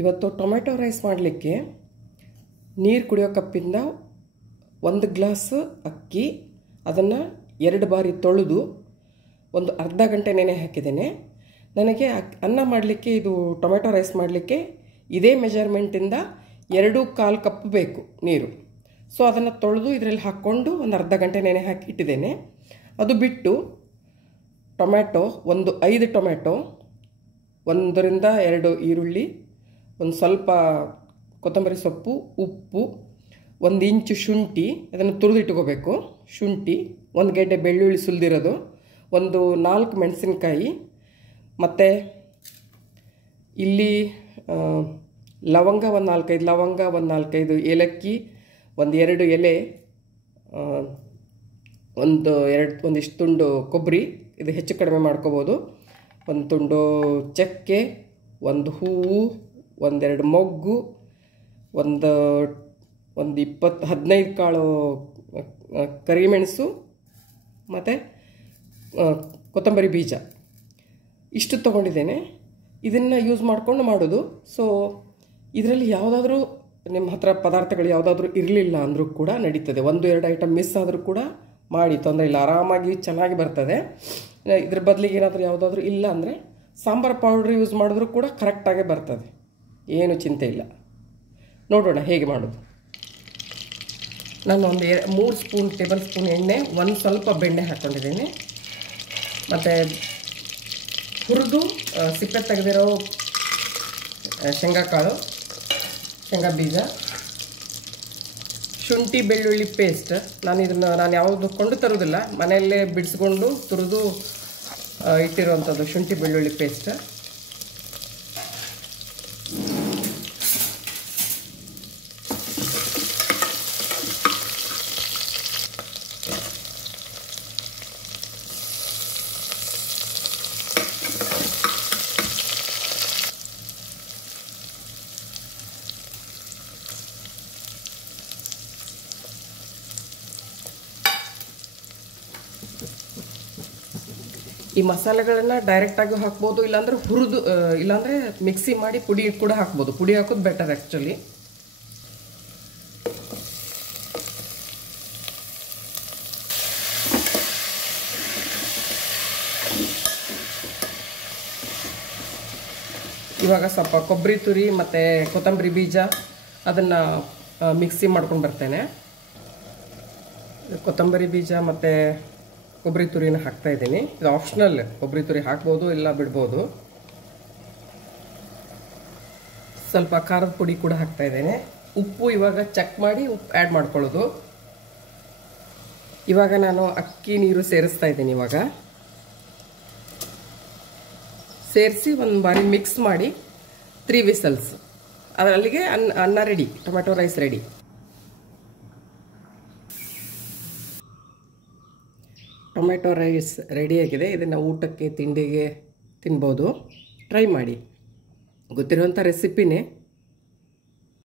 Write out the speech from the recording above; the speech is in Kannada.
ಇವತ್ತು ಟೊಮೆಟೊ ರೈಸ್ ಮಾಡಲಿಕ್ಕೆ ನೀರು ಕುಡಿಯೋ ಕಪ್ಪಿಂದ 1 ಗ್ಲಾಸ್ ಅಕ್ಕಿ, ಅದನ್ನು 2 ಬಾರಿ ತೊಳೆದು ಒಂದು ಅರ್ಧ ಗಂಟೆ ನೆನೆ ಹಾಕಿದ್ದೇನೆ. ನನಗೆ ಅನ್ನ ಮಾಡಲಿಕ್ಕೆ, ಇದು ಟೊಮೆಟೊ ರೈಸ್ ಮಾಡಲಿಕ್ಕೆ ಇದೇ ಮೆಜರ್ಮೆಂಟಿಂದ 2.25 ಕಪ್ ಬೇಕು ನೀರು. ಸೊ ಅದನ್ನು ತೊಳೆದು ಇದರಲ್ಲಿ ಹಾಕ್ಕೊಂಡು ಒಂದು ಅರ್ಧ ಗಂಟೆ ನೆನೆ ಹಾಕಿ ಇಟ್ಟಿದ್ದೇನೆ. ಅದು ಬಿಟ್ಟು ಟೊಮೆಟೊ, 5 ಟೊಮೆಟೊ, 1 ರಿಂದ 2 ಈರುಳ್ಳಿ, ಒಂದು ಸ್ವಲ್ಪ ಕೊತ್ತಂಬರಿ ಸೊಪ್ಪು, ಉಪ್ಪು, 1 ಇಂಚು ಶುಂಠಿ, ಅದನ್ನು ತುರಿದಿಟ್ಕೋಬೇಕು. ಶುಂಠಿ, 1 ಗೆಡ್ಡೆ ಬೆಳ್ಳುಳ್ಳಿ ಸುಲಿದಿರೋದು, ಒಂದು 4 ಮೆಣಸಿನಕಾಯಿ, ಮತ್ತು ಇಲ್ಲಿ ಲವಂಗ, ಒಂದು 4-5 ಲವಂಗ, ಒಂದು 4-5 ಏಲಕ್ಕಿ, 1-2 ಎಲೆ, ಒಂದಿಷ್ಟು ತುಂಡು ಕೊಬ್ಬರಿ, ಇದು ಹೆಚ್ಚು ಕಡಿಮೆ ಮಾಡ್ಕೋಬೋದು, 1 ತುಂಡು ಚಕ್ಕೆ, 1 ಹೂವು, 1-2 ಮೊಗ್ಗು, ಒಂದು 15 ಕಾಳು ಕರಿಮೆಣಸು, ಮತ್ತು ಕೊತ್ತಂಬರಿ ಬೀಜ, ಇಷ್ಟು ತೊಗೊಂಡಿದ್ದೇನೆ. ಇದನ್ನು ಯೂಸ್ ಮಾಡಿಕೊಂಡು ಮಾಡೋದು. ಸೊ ಇದರಲ್ಲಿ ಯಾವುದಾದ್ರೂ ನಿಮ್ಮ ಹತ್ರ ಪದಾರ್ಥಗಳು ಯಾವುದಾದ್ರೂ ಇರಲಿಲ್ಲ ಅಂದರೂ ಕೂಡ ನಡೀತದೆ. 1-2 ಐಟಮ್ ಮಿಸ್ ಆದರೂ ಕೂಡ ಮಾಡಿ, ತೊಂದರೆ ಇಲ್ಲ, ಆರಾಮಾಗಿ ಚೆನ್ನಾಗಿ ಬರ್ತದೆ. ಇದ್ರ ಬದಲಿಗೆ ಏನಾದರೂ ಯಾವುದಾದ್ರೂ ಇಲ್ಲ ಅಂದರೆ ಸಾಂಬಾರು ಪೌಡ್ರ್ ಯೂಸ್ ಮಾಡಿದ್ರೂ ಕೂಡ ಕರೆಕ್ಟಾಗೇ ಬರ್ತದೆ, ಏನು ಚಿಂತೆ ಇಲ್ಲ. ನೋಡೋಣ ಹೇಗೆ ಮಾಡೋದು. ನಾನು ಒಂದು 3 ಟೇಬಲ್ ಸ್ಪೂನ್ ಎಣ್ಣೆ, ಒಂದು ಸ್ವಲ್ಪ ಬೆಣ್ಣೆ ಹಾಕ್ಕೊಂಡಿದ್ದೀನಿ. ಮತ್ತು ಹುರಿದು ಸಿಪ್ಪೆ ತೆಗೆದಿರೋ ಶೇಂಗಾಕಾಳು, ಶೇಂಗಾ ಬೀಜ, ಶುಂಠಿ ಬೆಳ್ಳುಳ್ಳಿ ಪೇಸ್ಟ್. ನಾನು ಯಾವುದು ಕೊಂಡು ತರೋದಿಲ್ಲ, ಮನೆಯಲ್ಲೇ ಬಿಡಿಸ್ಕೊಂಡು ತುರಿದು ಇಟ್ಟಿರುವಂಥದ್ದು ಶುಂಠಿ ಬೆಳ್ಳುಳ್ಳಿ ಪೇಸ್ಟ್. ಈ ಮಸಾಲೆಗಳನ್ನು ಡೈರೆಕ್ಟಾಗಿ ಹಾಕ್ಬೋದು, ಇಲ್ಲಾಂದರೆ ಹುರಿದು, ಇಲ್ಲಾಂದರೆ ಮಿಕ್ಸಿ ಮಾಡಿ ಪುಡಿ ಕೂಡ ಹಾಕ್ಬೋದು. ಪುಡಿ ಹಾಕೋದು ಬೆಟರ್ ಆ್ಯಕ್ಚುಲಿ. ಇವಾಗ ಸ್ವಲ್ಪ ಕೊಬ್ಬರಿ ತುರಿ ಮತ್ತು ಕೊತ್ತಂಬರಿ ಬೀಜ ಅದನ್ನು ಮಿಕ್ಸಿ ಮಾಡ್ಕೊಂಡು ಬರ್ತೇನೆ. ಕೊತ್ತಂಬರಿ ಬೀಜ ಮತ್ತು ಕೊಬ್ಬರಿ ತುರಿನ ಹಾಕ್ತಾಯಿದ್ದೀನಿ. ಇದು ಆಪ್ಷನಲ್, ಕೊಬ್ಬರಿ ತುರಿ ಹಾಕ್ಬೋದು, ಇಲ್ಲ ಬಿಡ್ಬೋದು. ಸ್ವಲ್ಪ ಖಾರದ ಪುಡಿ ಕೂಡ ಹಾಕ್ತಾಯಿದ್ದೇನೆ. ಉಪ್ಪು ಇವಾಗ ಚೆಕ್ ಮಾಡಿ ಉಪ್ಪು ಆ್ಯಡ್ ಮಾಡ್ಕೊಳ್ಳೋದು. ಇವಾಗ ನಾನು ಅಕ್ಕಿ ನೀರು ಸೇರಿಸ್ತಾ ಇದ್ದೀನಿ. ಇವಾಗ ಸೇರಿಸಿ ಒಂದು ಬಾರಿ ಮಿಕ್ಸ್ ಮಾಡಿ 3 ವಿಸಲ್ಸ್, ಅದರಲ್ಲಿಗೆ ಅನ್ನ ready, tomato rice ready. Tomato rice ರೆಡಿಯಾಗಿದೆ. ಇದನ್ನು ಊಟಕ್ಕೆ, ತಿಂಡಿಗೆ ತಿನ್ಬೋದು. ಟ್ರೈ ಮಾಡಿ, ಗೊತ್ತಿರುವಂಥ ರೆಸಿಪಿನೇ.